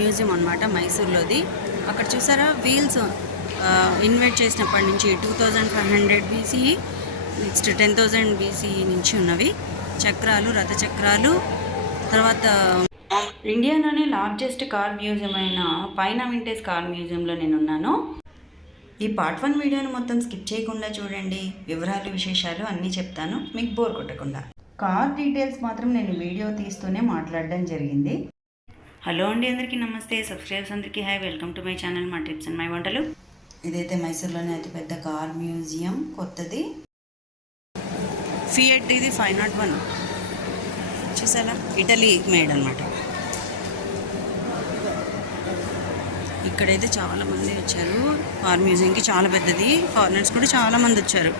Museum అనమాట మైసూర్లోది. అక్కడ చూసారా? వీల్స్ ఇన్వైట్ చేసినప్పటి నుంచి two thousand five hundred BCE next ten thousand BCE నుంచి ఉన్నవి. చక్రాలు రథచక్రాలు తర్వాత ఇండియాలోనే లార్జెస్ట్ కార్ మ్యూజియం అయిన పైన వింటేజ్ కార్ మ్యూజియంలో నేను ఉన్నాను. ఈ పార్ట్ వన్ వీడియోను మొత్తం స్కిప్ చేయకుండా చూడండి. వివరాలు విశేషాలు అన్నీ చెప్తాను. మీకు బోర్ కొట్టకుండా. కార్ డీటెయిల్స్ మాత్రం నేను వీడియో తీస్తూనే మాట్లాడడం జరిగింది. హలో అండి అందరికీ నమస్తే. సబ్స్క్రైబర్స్ అందరికీ hi. Welcome to my channel మా టిప్స్ అండ్ మై వంటలు. ఇదైతే మైసూర్లోనే అతిపెద్ద కార్ మ్యూజియం కొత్తది. ఫియట్ ఇది ఫైవ్ నాట్ వన్. చూసారా? ఇటలీ మేడ్ అనమాట ఇక్కడైతే చాలా మంది వచ్చారు. కార్ మ్యూజియంకి చాలా పెద్దది. ఫారినర్స్ కూడా చాలా మంది వచ్చారు.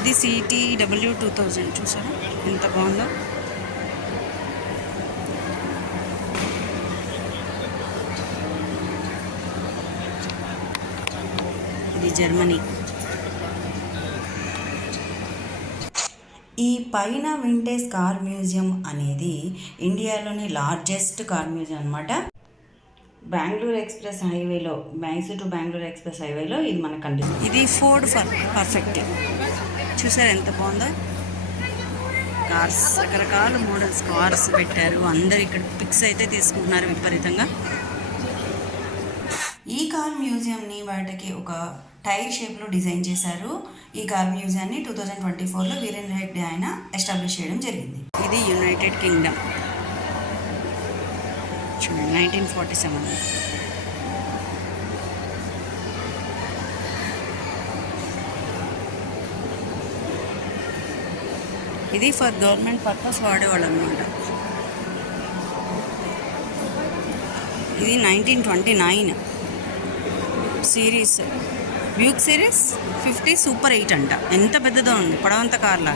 ఇది సిటీ డబ్ల్యూ టూ థౌజండ్. చూసారా? ఎంత బాగుందో. జర్మనీ. ఈ పైన వింటేజ్ కార్ మ్యూజియం అనేది ఇండియాలోని లార్జెస్ట్ కార్ మ్యూజియం అనమాట బెంగళూరు ఎక్స్ప్రెస్ హైవేలో మైసూర్ టు బెంగళూరు ఎక్స్ప్రెస్ హైవేలో ఇది మనకు కనిపిస్తుంది. ఇది ఫోర్డ్ ఫర్ పర్ఫెక్ట్. చూసారు ఎంత బాగుందో? కార్స్ రకరకాల మోడల్స్ కార్స్ పెట్టారు. అందరు ఇక్కడ పిక్స్ అయితే తీసుకుంటున్నారు విపరీతంగా. ఈ కార్ మ్యూజియంని వాటికి ఒక టైర్ షేప్లో డిజైన్ చేశారు. ఈ కార్ మ్యూజియాన్ని టూ థౌజండ్ ట్వంటీ ఫోర్లో వీరేంద్ర హెగ్డే ఆయన ఎస్టాబ్లిష్ చేయడం జరిగింది. ఇది యునైటెడ్ కింగ్డమ్. చూడండి నైన్టీన్ ఫార్టీ సెవెన్. ఇది ఫర్ గవర్నమెంట్ పర్పస్ వాడేవాళ్ళు అనమాట ఇది nineteen twenty nine. Series. Buick series fifty super eight అంట. ఎంత పెద్దదో ఉంది పొడవంత కార్లా?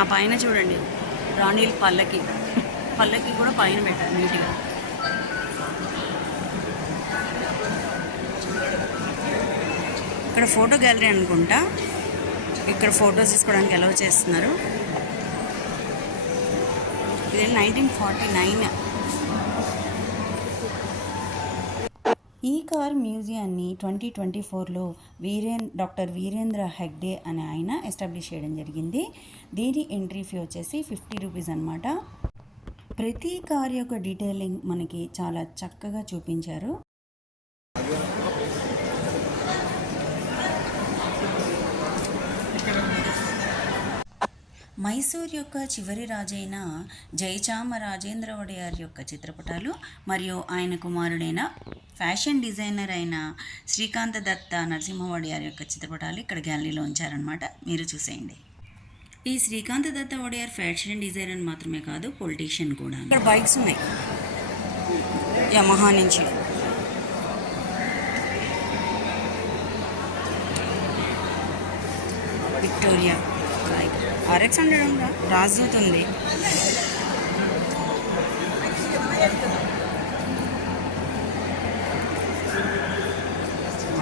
ఆ పైన చూడండి రాణిల్ పల్లకి. పల్లకి కూడా పైన పెట్టారు నీట్గా. ఇక్కడ ఫోటో గ్యాలరీ అనుకుంటా. ఇక్కడ ఫొటోస్ తీసుకోవడానికి అలౌ చేస్తున్నారు. ఇది నైన్టీన్ ఫార్టీ నైన్ ఈ కార్ మ్యూజియాన్ని ట్వంటీ ట్వంటీ ఫోర్లో వీరేన్ డాక్టర్ వీరేంద్ర హెగ్డే అనే ఆయన ఎస్టాబ్లిష్ చేయడం జరిగింది. దీని ఎంట్రీ ఫీ వచ్చేసి ఫిఫ్టీ రూపీస్ అనమాట ప్రతి కార్ యొక్క డీటెయిలింగ్ మనకి చాలా చక్కగా చూపించారు. మైసూర్ యొక్క చివరి రాజైన జయచామ రాజేంద్ర ఒడియార్ యొక్క చిత్రపటాలు మరియు ఆయన కుమారుడైన ఫ్యాషన్ డిజైనర్ అయిన శ్రీకాంత దత్త నరసింహ ఒడియార్ యొక్క చిత్రపటాలు ఇక్కడ గ్యాలరీలో ఉంచారనమాట మీరు చూసేయండి. ఈ శ్రీకాంత దత్త ఒడియార్ ఫ్యాషన్ డిజైనర్ మాత్రమే కాదు పొలిటీషియన్ కూడా ఇక్కడ బైక్స్ ఉన్నాయి. యమహా నుంచి. విక్టోరియా. ఆర్ఎక్స్ హండ్రెడ్ ఉందా రాజదూత్ ఉంది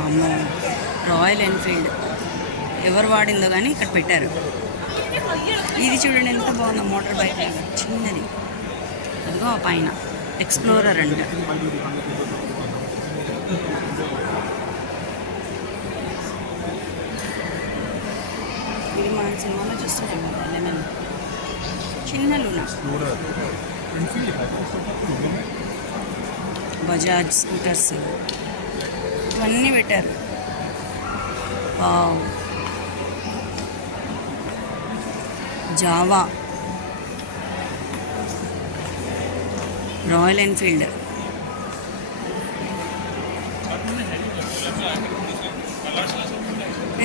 అమ్మో రాయల్ ఎన్ఫీల్డ్. ఎవరు వాడిందో కానీ ఇక్కడ పెట్టారు. ఇది చూడండి ఎంత బాగుందో మోటార్ బైక్ చిన్నది. అదిగో పైన. ఎక్స్ప్లోరర్ అంట. ఇది మన సినిమాలో చూస్తున్నాం కదా లెమన్ చిన్న లూనా. బజాజ్ స్కూటర్స్. ఇవన్నీ పెట్టారు. Wow. Jawa. Royal Enfield.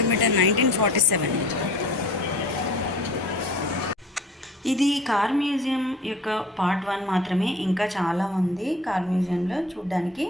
Meter nineteen forty seven. ఇది కార్ మ్యూజియం యొక్క పార్ట్ వన్ మాత్రమే ఇంకా చాలా ఉంది కార్ మ్యూజియంలో చూడడానికి.